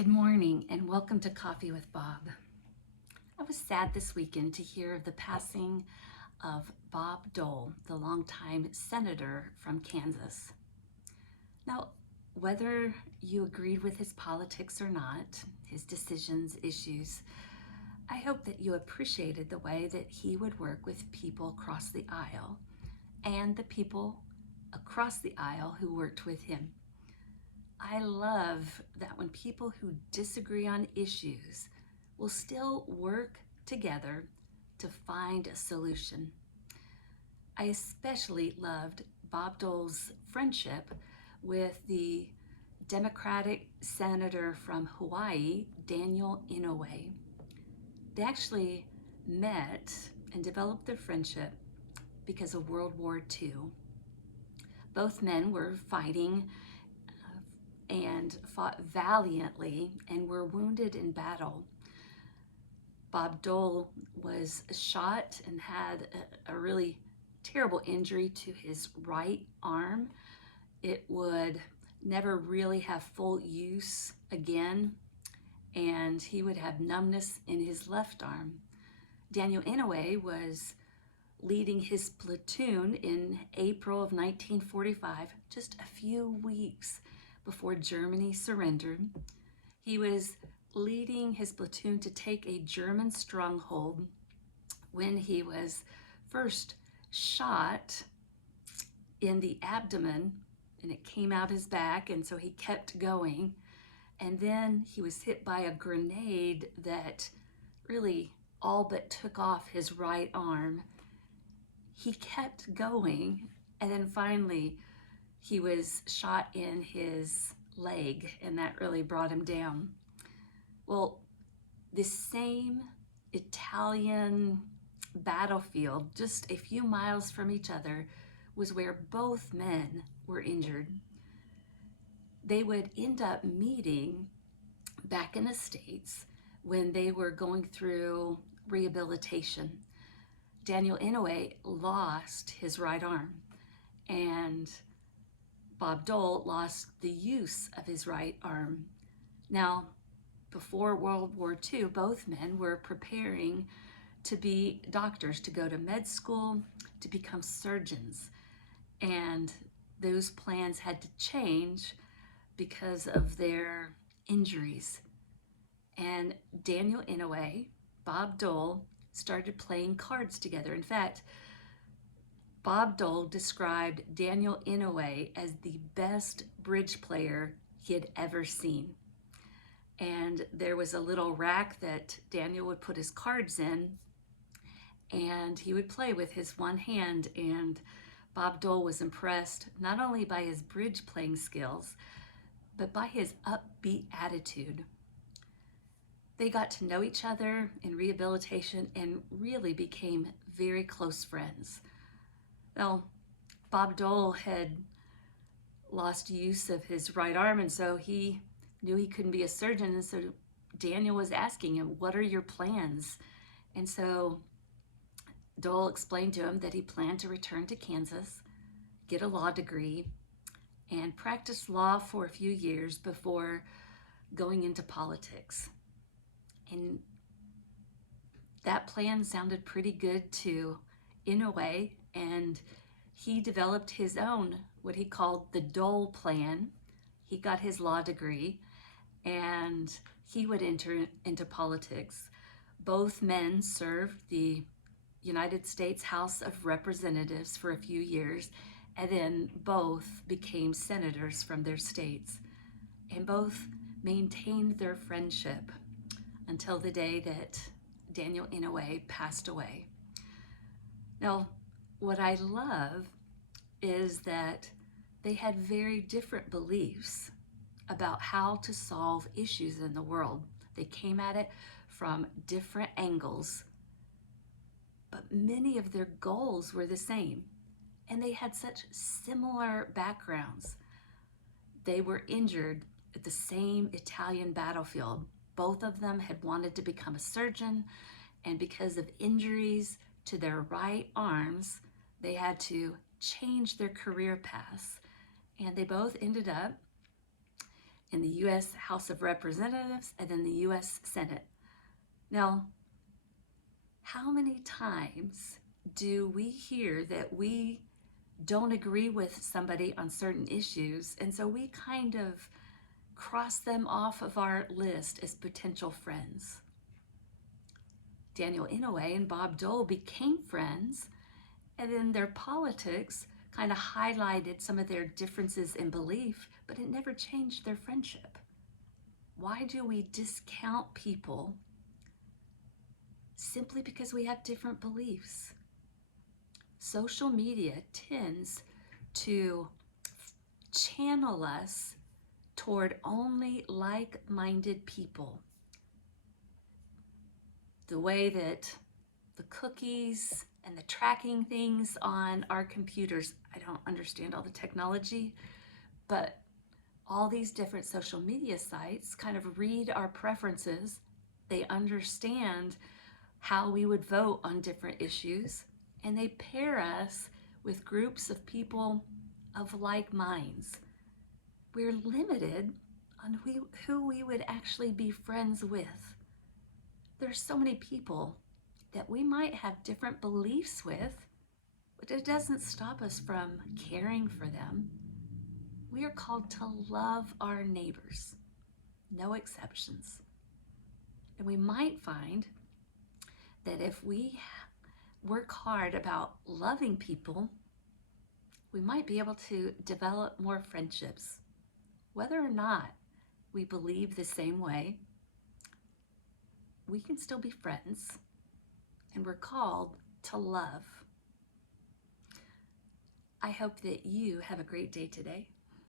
Good morning and welcome to Coffee with Bob. I was sad this weekend to hear of the passing of Bob Dole, the longtime senator from Kansas. Now, whether you agreed with his politics or not, his decisions, issues, I hope that you appreciated the way that he would work with people across the aisle and the people across the aisle who worked with him. I love that when people who disagree on issues will still work together to find a solution. I especially loved Bob Dole's friendship with the Democratic senator from Hawaii, Daniel Inouye. They actually met and developed their friendship because of World War II. Both men were fighting and fought valiantly and were wounded in battle. Bob Dole was shot and had a really terrible injury to his right arm. It would never really have full use again, and he would have numbness in his left arm. Daniel Inouye was leading his platoon in April of 1945, just a few weeks before Germany surrendered. He was leading his platoon to take a German stronghold when he was first shot in the abdomen, and it came out his back, and so he kept going. And then he was hit by a grenade that really all but took off his right arm. He kept going, and then finally he was shot in his leg, and that really brought him down. Well, this same Italian battlefield, just a few miles from each other, was where both men were injured. They would end up meeting back in the States when they were going through rehabilitation. Daniel Inouye lost his right arm, and Bob Dole lost the use of his right arm. Now, before World War II, both men were preparing to be doctors, to go to med school, to become surgeons. And those plans had to change because of their injuries. And Daniel Inouye, Bob Dole, started playing cards together. In fact, Bob Dole described Daniel Inouye as the best bridge player he had ever seen. And there was a little rack that Daniel would put his cards in, and he would play with his one hand. And Bob Dole was impressed not only by his bridge playing skills, but by his upbeat attitude. They got to know each other in rehabilitation and really became very close friends. Well, Bob Dole had lost use of his right arm, and so he knew he couldn't be a surgeon. And so Daniel was asking him, "What are your plans?" And so Dole explained to him that he planned to return to Kansas, get a law degree, and practice law for a few years before going into politics. And that plan sounded pretty good to Inouye, and he developed his own, what he called the Dole plan. He got his law degree, and he would enter into politics. Both men served the United States House of Representatives for a few years, and then both became senators from their states. And both maintained their friendship until the day that Daniel Inouye passed away. Now, what I love is that they had very different beliefs about how to solve issues in the world. They came at it from different angles, but many of their goals were the same, and they had such similar backgrounds. They were injured at the same Italian battlefield. Both of them had wanted to become a surgeon, and because of injuries to their right arms, they had to change their career paths, and they both ended up in the U.S. House of Representatives and in the U.S. Senate. Now, how many times do we hear that we don't agree with somebody on certain issues, and so we kind of cross them off of our list as potential friends? Daniel Inouye and Bob Dole became friends, and then their politics kind of highlighted some of their differences in belief, but it never changed their friendship. Why do we discount people simply because we have different beliefs? Social media tends to channel us toward only like-minded people. The way that the cookies and the tracking things on our computers, I don't understand all the technology, but all these different social media sites kind of read our preferences. They understand how we would vote on different issues, and they pair us with groups of people of like minds. We're limited on who we would actually be friends with. There's so many people that we might have different beliefs with, but it doesn't stop us from caring for them. We are called to love our neighbors, no exceptions. And we might find that if we work hard about loving people, we might be able to develop more friendships. Whether or not we believe the same way, we can still be friends, and we're called to love. I hope that you have a great day today.